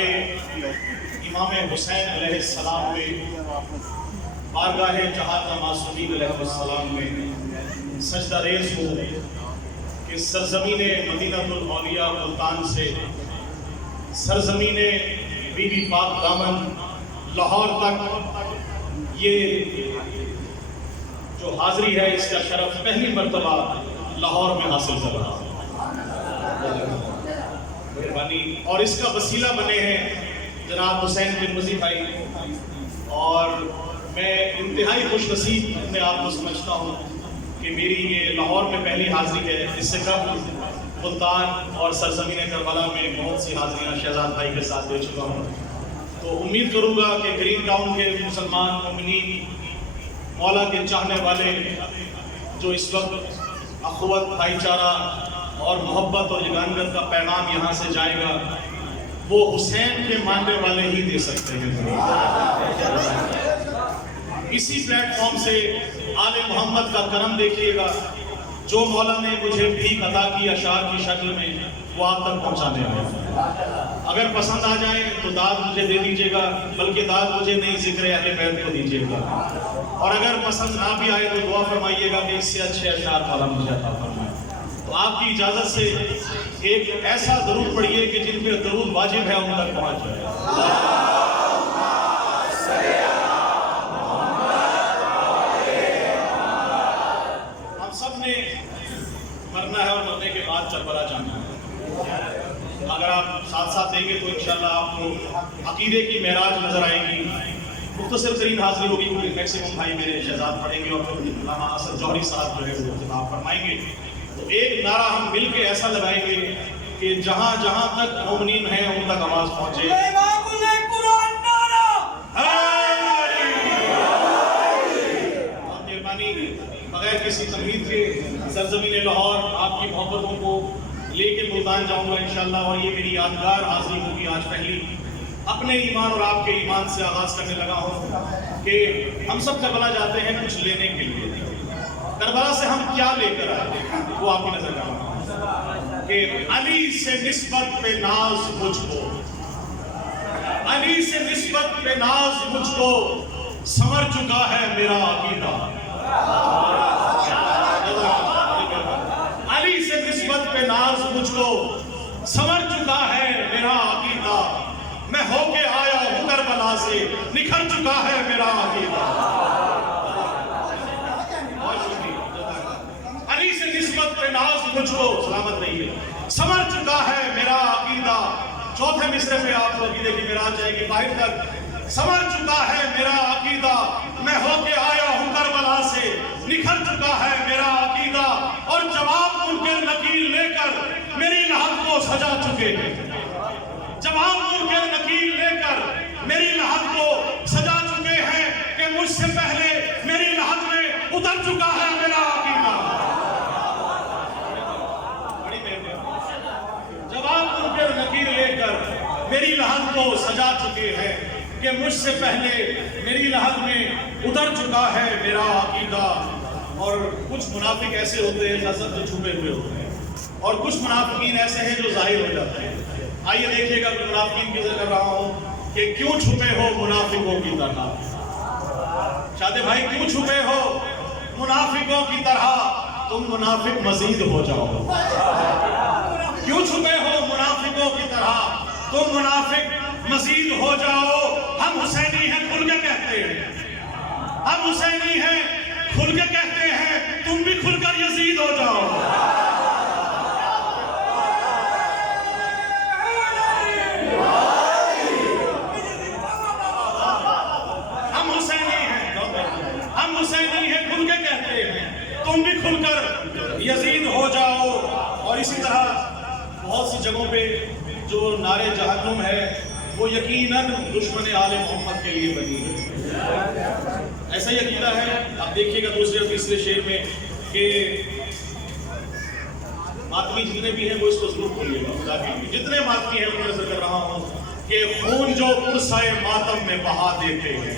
امام حسین علیہ السلام میں، بارگاہ جہاد معصومین علیہ السلام میں سجدہ ریز ہو کہ سرزمین مدینہ الاولیاء ملتان سے سرزمین بی بی پاک دامن لاہور تک یہ جو حاضری ہے اس کا شرف پہلی مرتبہ لاہور میں حاصل کر رہا مہربانی، اور اس کا وسیلہ بنے ہیں جناب حسین بن مزی بھائی، اور میں انتہائی خوش نصیب اپنے آپ کو سمجھتا ہوں کہ میری یہ لاہور میں پہلی حاضری ہے۔ اس سے قبل ملتان اور سرزمین کربلا میں بہت سی حاضریاں شہزاد بھائی کے ساتھ دے چکا ہوں، تو امید کروں گا کہ گرین ٹاؤن کے مسلمان مومنین، مولا کے چاہنے والے جو اس وقت اخوت، بھائی چارہ اور محبت اور یگانگت کا پیغام یہاں سے جائے گا، وہ حسین کے ماننے والے ہی دے سکتے ہیں۔ اسی پلیٹ فارم سے آل محمد کا کرم دیکھیے گا، جو مولا نے مجھے بھیک عطا کی اشعار کی شکل میں، وہ آپ تک پہنچانے ہیں۔ اگر پسند آ جائے تو داد مجھے دے دیجیے گا، بلکہ داد مجھے نہیں، ذکر اہل بیت کو دیجیے گا، اور اگر پسند نہ بھی آئے تو دعا فرمائیے گا کہ اس سے اچھے اشعار مولا مجھے عطا فرمائے۔ تو آپ کی اجازت سے ایک ایسا درود پڑھیے کہ جن پہ درود واجب ہے ان تک پہنچ جائے۔ ہم سب نے مرنا ہے اور مرنے کے بعد کربلا جانا ہے۔ اگر آپ ساتھ ساتھ دیں گے تو انشاءاللہ آپ کو عقیدے کی معراج نظر آئے گی۔ مختصر ترین حاضری ہوگی کیونکہ میکسیمم بھائی میرے شہزاد پڑھیں گے اور پھر علامہ اسد جوہری صاحب جو ہے وہ خطاب فرمائیں گے۔ تو ایک نعرہ ہم مل کے ایسا لگائیں گے کہ جہاں جہاں تک مومنین ہیں ان تک آواز پہنچے۔ مہربانی، بغیر کسی تمہید کے سرزمین لاہور آپ کی محبتوں کو لے کے ملتان جاؤں گا انشاءاللہ، اور یہ میری یادگار حاضری ہوگی آج پہلی۔ اپنے ایمان اور آپ کے ایمان سے آغاز کرنے لگا ہوں کہ ہم سب کربلا جاتے ہیں کچھ لینے کے لیے، کربلا سے ہم کیا لے کر آئے وہ آپ کی نظر کر رہا ہوں کہ علی سے نسبت پہ ناز مجھ کو، علی سے نسبت پہ ناز مجھ کو، سنور چکا ہے میرا عقیدہ۔ علی سے نسبت پہ ناز مجھ کو، سنور چکا ہے میرا عقیدہ، میں ہو کے آیا ہوں کربلا سے، نکھر چکا ہے میرا عقیدہ۔ علی سے نسبت پہ ناز مجھ کو، سلامت رہیے، سنور چکا ہے میرا عقیدہ۔ چوتھے مصرے پہ آپ کو عقیدے کی معراج جائے گی باہر تک۔ سنور چکا ہے میرا عقیدہ، میں ہو کے آیا ہوں کربلا سے، نکھر چکا ہے میرا عقیدہ، اور جواب منکر نکیر لے کر میری لحد کو سجا چکے ہیں۔ جواب منکر نکیر لے کر میری لحد کو سجا چکے ہیں کہ مجھ سے پہلے میری لحد میں اتر چکا ہے میرا عقیدہ۔ جواب منکر نکیر لے کر میری لحد کو سجا چکے ہیں کہ مجھ سے پہلے میری لحد میں اتر چکا ہے میرا عقیدہ۔ اور کچھ منافق ایسے ہوتے ہیں نظر جو چھپے ہوئے ہوتے ہیں، اور کچھ منافقین ایسے ہیں جو ظاہر ہو جاتے ہیں۔ آئیے دیکھیے گا کہ منافقین کی ذکر کر رہا ہوں کہ کیوں چھپے ہو منافقوں کی طرح۔ شادے بھائی کیوں چھپے ہو منافقوں کی طرح، تم منافق مزید ہو جاؤ۔ کیوں چھپے ہو منافقوں کی طرح، تم منافق مزید ہو جاؤ۔ ہم حسینی ہیں کھل کے کہتے ہیں، ہم حسینی ہیں کھل کے کہتے ہیں، تم بھی کھل کر یزید ہو جاؤ۔ ہم حسینی ہیں کھل کے کہتے ہیں، تم بھی کھل کر یزید ہو جاؤ۔ اور اسی طرح بہت سی جگہوں پہ جو نعرے جہنم ہے وہ یقیناً دشمن آل محمد کے لیے بنی ہے، ایسا ہی عقیدہ ہے۔ آپ دیکھیے گا دوسرے اور تیسرے شعر میں کہ ماتمی جتنے بھی ہیں وہ اس کو ضرور کھولیے گا، خدا کے لیے جتنے ماتمی ہیں ان کو نظر کر رہا ہوں کہ خون جو پرسائے ماتم میں بہا دیتے ہیں،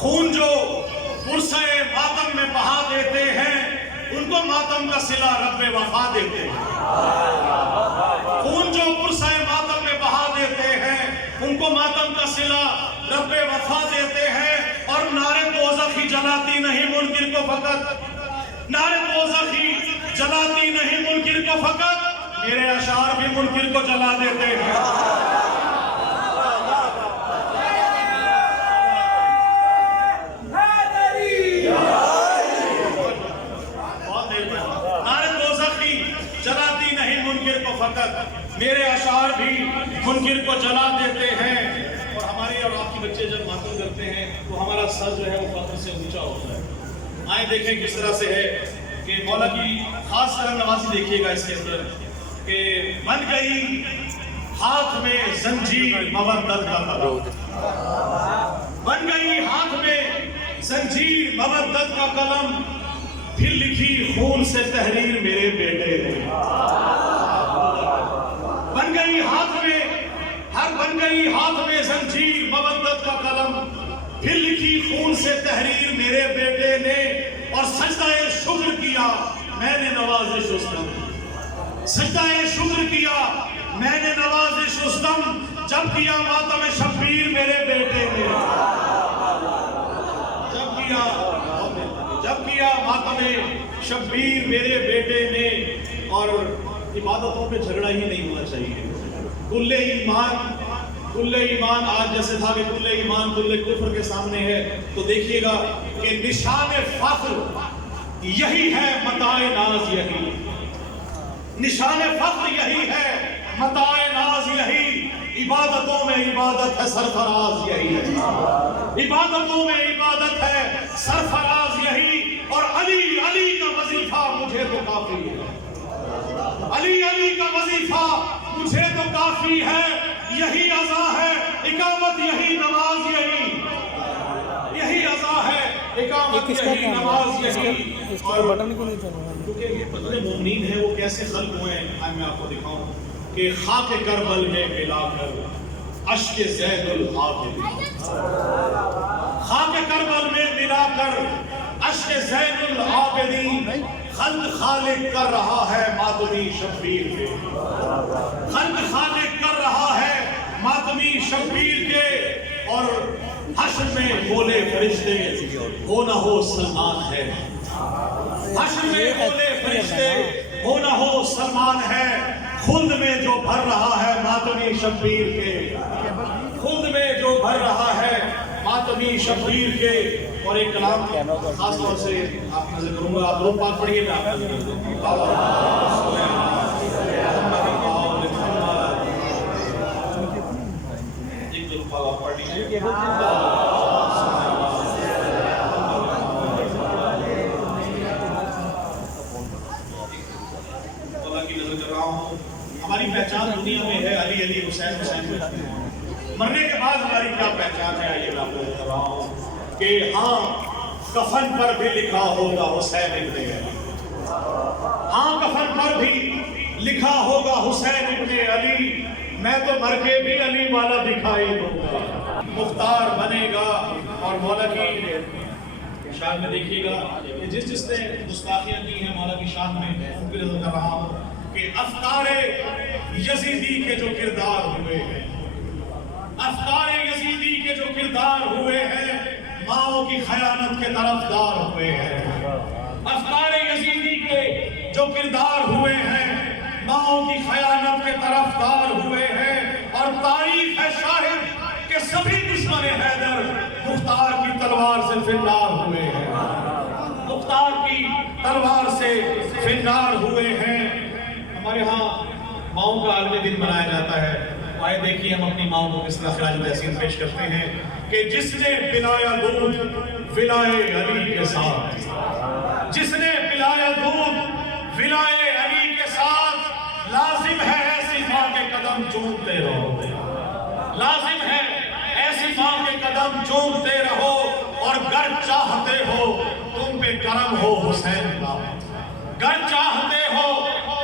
خون جو پرسائے ماتم میں بہا دیتے ہیں، ان کو ماتم کا صلہ رب وفا دیتے ہیں۔ خون جو پرسائے ماتم میں بہا دیتے ان کو ماتم کا صلہ رب وفا دیتے ہیں، اور نعرے دوزخ ہی جلاتی نہیں منکر کو فقط، نعرے دوزخ ہی جلاتی نہیں منکر کو فقط، میرے اشعار بھی منکر کو جلا دیتے ہیں۔ جلاتی نہیں منکر کو فقط، میرے اشعار بھی منکر کو جلا دیتے ہیں۔ اور ہمارے اور آپ کے بچے جب ماتم کرتے ہیں تو ہمارا سر جو ہے وہ فخر سے اونچا ہوتا ہے۔ آئیں دیکھیں کس طرح سے ہے کہ مولا کی خاص طرح نوازی دیکھیے گا اس کے اندر کہ بن گئی ہاتھ میں زنجیر مودت کا قلم، بن گئی ہاتھ میں زنجیر مودت کا قلم، پھر لکھی خون سے تحریر میرے بیٹے نے، بن گئی ہاتھ میں زنجیر مودت کا قلم، پھر لکھی خون سے تحریر میرے بیٹے نے، اور سجدہ شکر کیا میں نے نوازش استم، سجدہ شکر کیا میں نے نوازش استم، جب کیا ماتم شبیر میرے بیٹے نے، جب کیا ماتم شبیر میرے بیٹے نے۔ اور عبادتوں پہ جھگڑا ہی نہیں ہونا چاہیے۔ کل ایمان آج جیسے تھا کہ کل ایمان کل کفر کے سامنے ہے، تو دیکھیے گا کہ نشان فخر یہی ہے، متاع ناز یہی، نشان فخر یہی ہے، متاع ناز یہی، عبادتوں میں عبادت ہے، سرفراز یہی ہے، عبادتوں میں عبادت ہے، سرفراز یہی۔ اور علی کا وظیفہ مجھے تو کافی ہے، علی کا وظیفہ مجھے تو کافی ہے، یہی عزا ہے اقامت یہی نماز یہی عزا ہے اقامت یہی نماز یہی۔ اور کیونکہ یہ بدر مومنین ہے وہ کیسے خلق ہوئے ہیں، آئے میں آپ کو دکھاؤں کہ خاک کربل میں ملا کر اشک زین العابدین، خاک کربل میں ملا کر اشک زین العابدین، خلق خالق کر رہا ہے ماتمی شبیر کے، خلق خالق کر رہا ہے ماتمی شبیر کے۔ اور حشر میں بولے فرشتے ہو نہ ہو سلمان ہے، حشر میں بولے فرشتے ہو نہ ہو سلمان ہے، خلد میں جو بھر رہا ہے ماتمی شبیر کے، خلد میں جو بھر رہا ہے ماتمی شبیر کے۔ اور ایک کلام خاص طور سے آپ نظر کروں گا، آپ روح پاک پڑھیے گا، ہماری پہچان دنیا میں ہے علی علی حسین حسین، مرنے کے بعد ہماری کیا پہچان ہے، آئیے میں آپ کو بتا رہا ہوں کہ ہاں کفن پر بھی لکھا ہوگا حسین ابن علی، ہاں کفن پر بھی لکھا ہوگا حسین ابن علی، میں تو مر کے بھی علی والا دکھائی دوں گا، مختار بنے گا۔ اور مولا کی شان میں دیکھیے گا کہ جس نے گستاخیاں کی ہیں مولا کی شان میں، ان کو نظر کر رہا ہوں کہ افکار یزیدی کے جو کردار ہوئے ہیں، افکار یزیدی کے جو کردار ہوئے ہیں، ماؤں کی خیانت کے طرفدار ہوئے ہیں، افکار یزیدی کے جو کردار ہوئے ہیں، ماؤں کی خیانت کے طرفدار ہوئے ہیں۔ اور تاریخ ہے شاہد کہ سبھی دشمن حیدر مختار کی تلوار سے فنار ہوئے ہیں، مختار کی تلوار سے فنار ہوئے ہیں۔ ہمارے ہاں ماؤں کا اگلے دن منایا جاتا ہے، آئے دیکھیے ہم اپنی ماؤں کو کس طرح خراج تحسین پیش کرتے ہیں کہ جس نے پلایا دودھ ولائے علی کے ساتھ، جس نے پلایا دودھ ولائے علی کے ساتھ، لازم ہے ایسی ماں کے قدم چومتے رہو، لازم ہے ایسی ماں کے قدم چومتے رہو۔ اور گر چاہتے ہو تم پہ کرم ہو حسین کا، گر چاہتے ہو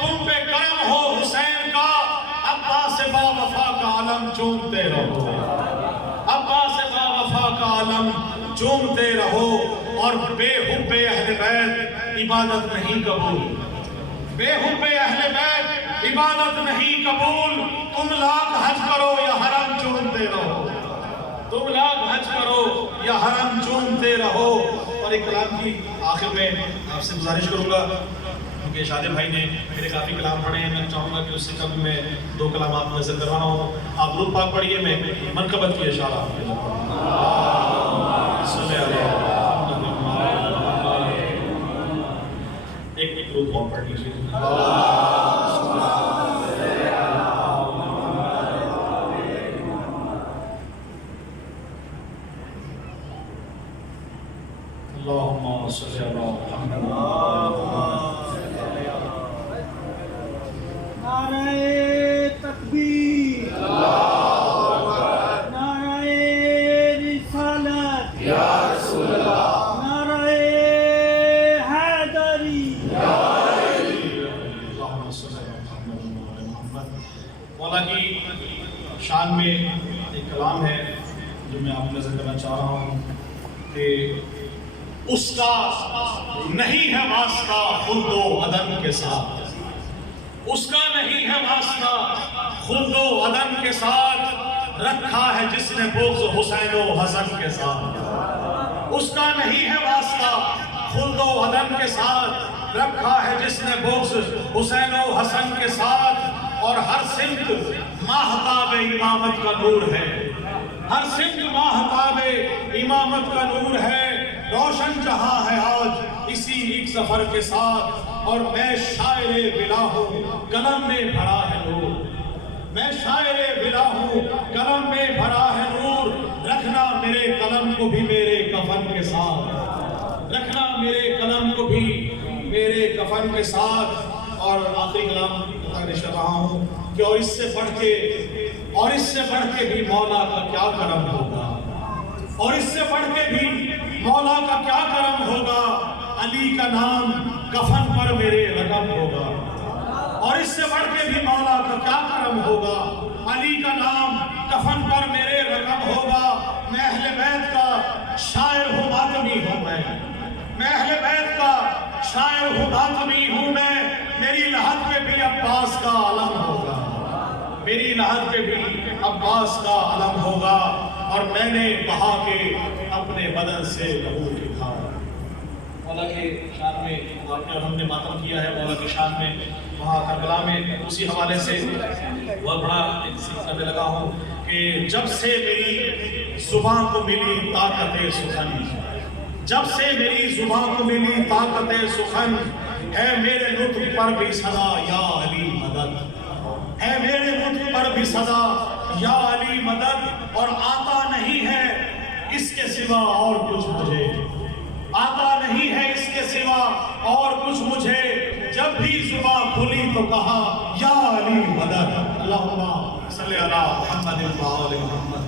تم پہ کرم ہو حسین کا، عباس با وفا کا علم چومتے رہو، عباس با وفا کا علم چومتے رہو۔ اور بے حب اہل بیت عبادت نہیں قبول، بے حب اہل بیت عبادت نہیں قبول، تم لاکھ حج کرو یا حرم چومتے رہو، تم لاکھ حج کرو یا حرم چومتے رہو۔ اور ایک کلام کی آخر میں آپ سے گزارش کروں گا، کیونکہ شادر بھائی نے میرے کافی کلام پڑھے ہیں، میں چاہوں گا کہ اس سے کم میں 2 کلام آپ نظر کر رہا ہوں۔ آپ درود پاک پڑھیے، میں منقبت کی اشارہ آپ کے لیے ایک درود پاک پڑھ لیجیے۔ اللہم صلی علی محمد۔ نعرہ تکبیر، نعرہ رسالت، نعرہ حیدری۔ اللہم صلی علی محمد۔ مولا کی شان میں ایک کلام ہے جو میں آپ کو نظر کرنا چاہ رہا ہوں کہ اس کا نہیں ہے واسطہ خلد و عدم کے ساتھ، اس کا نہیں ہے واسطہ خلد و عدم کے ساتھ، رکھا ہے جس نے بغض حسین و حسن کے ساتھ، اس کا نہیں ہے واسطہ خلد و عدم کے ساتھ، رکھا ہے جس نے بغض حسین و حسن کے ساتھ۔ اور ہر سمت ماہتاب امامت کا نور ہے، ہر سمت ماہتاب امامت کا نور ہے، روشن جہاں ہے آج اسی ایک سفر کے ساتھ۔ اور میں شاعر بلا ہوں قلم میں بھرا ہے نور، میں شاعر بلا ہوں قلم میں بھرا ہے نور، رکھنا میرے قلم کو بھی میرے کفن کے ساتھ، رکھنا میرے قلم کو بھی میرے کفن کے ساتھ۔ اور آخری کلام گزارش کر رہا ہوں کہ اور اس سے بڑھ کے بھی مولا کا کیا کرم ہوگا، اور اس سے بڑھ کے بھی مولا کا کیا کرم ہوگا، علی کا نام کفن پر میرے رقم ہوگا، اور اس سے بڑھ کے بھی مولا کا کیا کرم ہوگا، علی کا نام کفن پر میرے رقم ہوگا۔ میں اہل بیت کا شاعر ہوں ماتمی ہوں، میں اہل بیت کا شاعر ہوں ماتمی ہوں، میری لحد پہ بھی عباس کا علم ہوگا، میری لحد پہ بھی عباس کا علم ہوگا۔ اور میں نے بہا کے اپنے بدن سے لہو لکھا۔ مولا کے شان میں آپ نے ہم نے ماتم کیا ہے، مولا کی شان میں وہاں کربلا میں اسی حوالے سے بہت بڑا ایک کرنے لگا ہوں کہ جب سے میری زبان کو ملی طاقت سخن، جب سے میری زبان کو ملی طاقت سخن، ہے میرے نطق پر بھی صدا یا علی مدد، ہے میرے نطق پر بھی صدا یا علی مدد۔ اور آتا نہیں ہے اس کے سوا اور کچھ مجھے، آتا نہیں ہے اس کے سوا اور کچھ مجھے، جب بھی زبان کھلی تو کہا یا علی مدد۔ اللہم صلی علی محمد و آل محمد۔